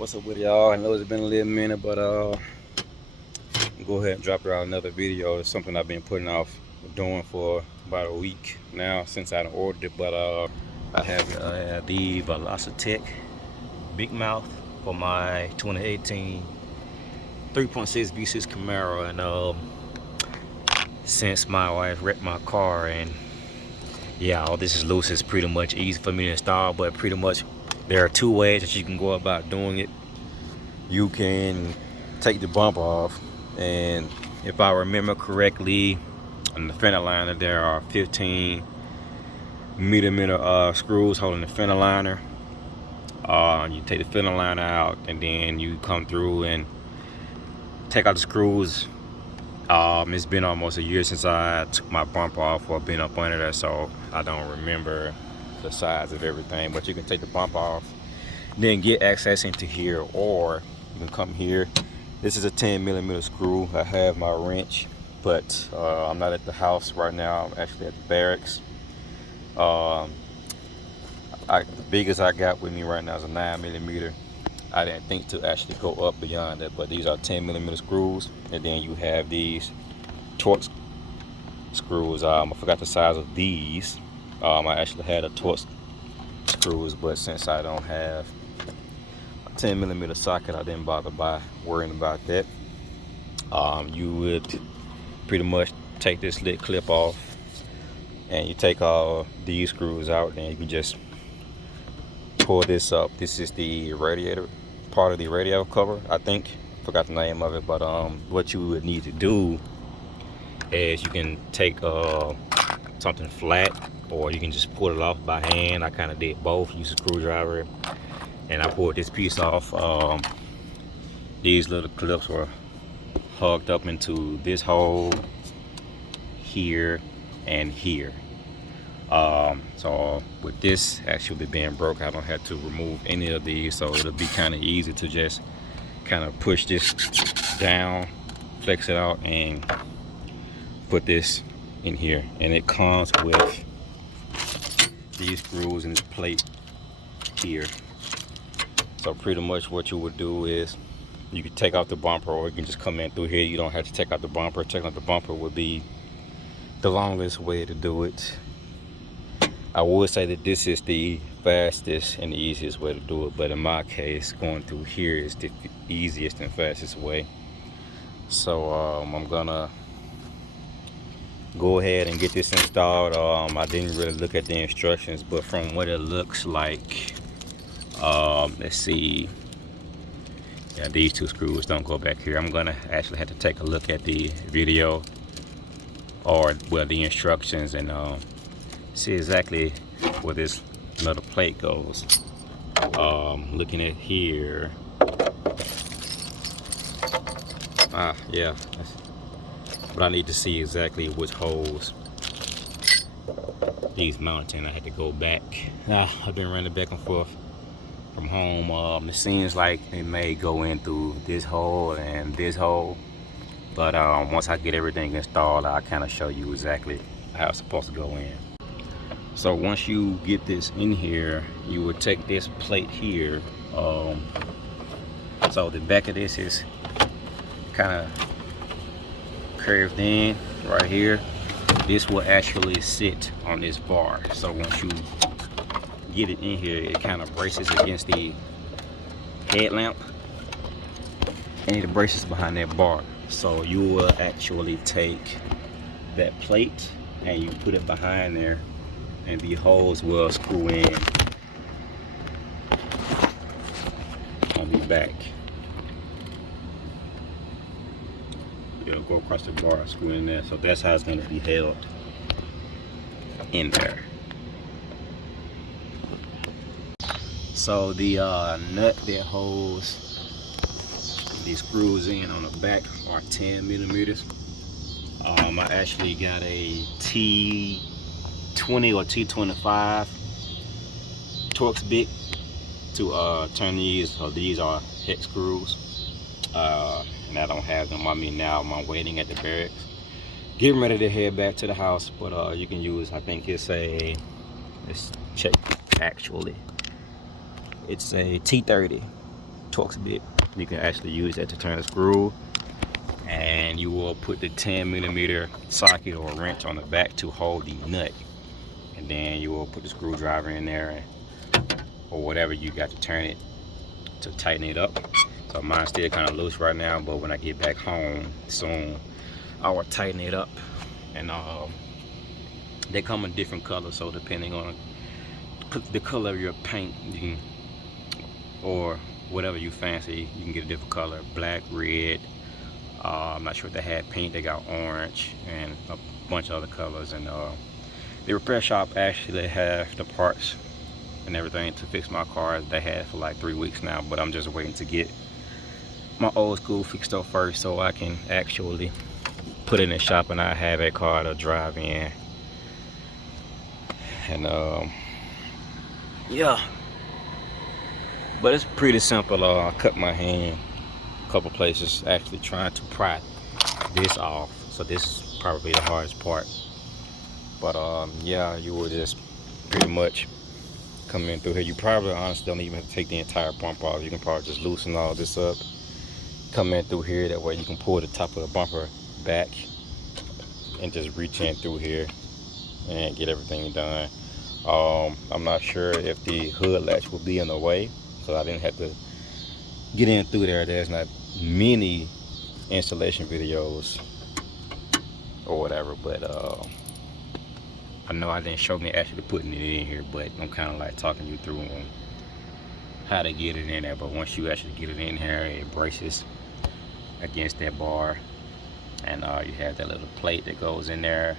What's up with y'all? I know it's been a little minute, but go ahead and drop y'all another video. It's something I've been putting off doing for about a week now since I ordered it. But I have the Velossa big mouth for my 2018 3.6 V6 Camaro, and since my wife wrecked my car, and yeah, all this is loose, it's pretty much easy for me to install. But pretty much there are two ways that you can go about doing it. You can take the bumper off, and if I remember correctly, on the fender liner there are 15 millimeter screws holding the fender liner. You take the fender liner out, and then you come through and take out the screws. It's been almost a year since I took my bumper off or been up under there, so I don't remember the size of everything. But you can take the bumper off, then get access into here, or you can come here. This is a 10 millimeter screw. I have my wrench, but I'm not at the house right now. I'm actually at the barracks. The biggest I got with me right now is a 9 millimeter. I didn't think to actually go up beyond that, but these are 10 millimeter screws. And then you have these torx screws. I forgot the size of these. I actually had a torx screws, but since I don't have a 10 millimeter socket, I didn't bother by worrying about that. You would pretty much take this lid clip off, and you take all these screws out, and you can just pull this up. This is the radiator, part of the radiator cover, I think. Forgot the name of it, but what you would need to do is you can take something flat, or you can just pull it off by hand. I kind of did both. Use a screwdriver, and I pulled this piece off. These little clips were hugged up into this hole here and here. So with this actually being broke, I don't have to remove any of these, so it'll be kind of easy to just kind of push this down, flex it out, and put this in here. And it comes with these screws and this plate here. So pretty much what you would do is you can take out the bumper, or you can just come in through here. You don't have to take out the bumper. Taking out the bumper would be the longest way to do it. I would say that this is the fastest and the easiest way to do it, but in my case, going through here is the easiest and fastest way. So I'm gonna go ahead and get this installed. I didn't really look at the instructions, but from what it looks like, let's see. Yeah, these two screws don't go back here. I'm gonna actually have to take a look at the video, or well, the instructions, and see exactly where this metal plate goes. Looking at here, yeah, but I need to see exactly which holes these mount in. I had to go back. I've been running back and forth from home. It seems like it may go in through this hole and this hole, but once I get everything installed, I'll kind of show you exactly how it's supposed to go in. So once you get this in here, you would take this plate here. So the back of this is kind of curved in right here. This will actually sit on this bar. So once you get it in here, it kind of braces against the headlamp, and it braces behind that bar. So you will actually take that plate and you put it behind there, and the holes will screw in on the back. It'll go across the bar, screw in there. So that's how it's going to be held in there. So the nut that holds these screws in on the back are 10 millimeters. I actually got a T20 or T25 torx bit to turn these. So these are hex screws, and I don't have them. I mean, now I'm waiting at the barracks, getting ready to head back to the house. But you can use, I think it's a, let's check actually, it's a T30 torx bit. You can actually use that to turn the screw, and you will put the 10mm socket or wrench on the back to hold the nut, and then you will put the screwdriver in there, or whatever you got to turn it to tighten it up. So mine's still kind of loose right now, but when I get back home soon, I will tighten it up. And they come in different colors, so depending on the color of your paint, you can, or whatever you fancy, you can get a different color: black, red. I'm not sure if they had pink. They got orange and a bunch of other colors. And the repair shop actually have the parts and everything to fix my car. They had for like 3 weeks now, but I'm just waiting to get my old school fixed up first, so I can actually put it in the shop and I have a car to drive in. And yeah, but it's pretty simple. I cut my hand a couple places actually trying to pry this off, so this is probably the hardest part. But yeah, you will just pretty much come in through here. You probably honestly don't even have to take the entire bumper off. You can probably just loosen all this up, come in through here. That way you can pull the top of the bumper back and just reach in through here and get everything done. I'm not sure if the hood latch will be in the way, so I didn't have to get in through there. There's not many installation videos or whatever, but I know I didn't show me actually putting it in here, but I'm kind of like talking you through on how to get it in there. But once you actually get it in here, it braces against that bar, and you have that little plate that goes in there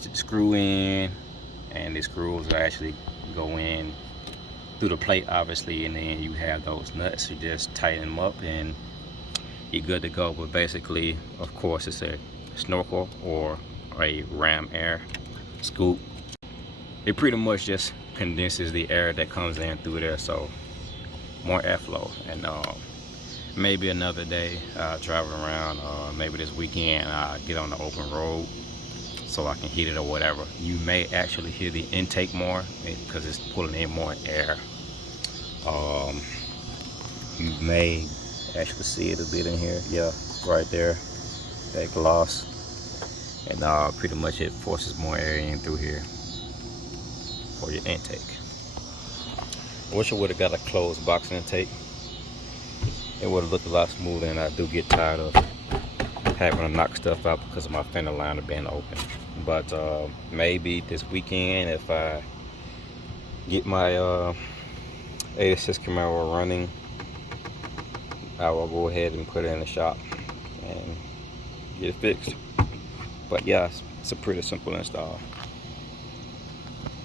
to screw in, and the screws will actually go in through the plate obviously, and then you have those nuts. You just tighten them up and you're good to go. But basically, of course, it's a Snorkel or a ram air scoop. It pretty much just condenses the air that comes in through there, so more airflow. And maybe another day driving around, maybe this weekend I'll get on the open road so I can heat it or whatever. You may actually hear the intake more because it's pulling in more air. You may actually see it a bit in here. Yeah, right there, that gloss. And pretty much it forces more air in through here for your intake. I wish I would have got a closed box intake. It would have looked a lot smoother, and I do get tired of having to knock stuff out because of my fender liner being open. But maybe this weekend, if I get my 86 Camaro running, I will go ahead and put it in the shop and get it fixed. But yeah, it's a pretty simple install.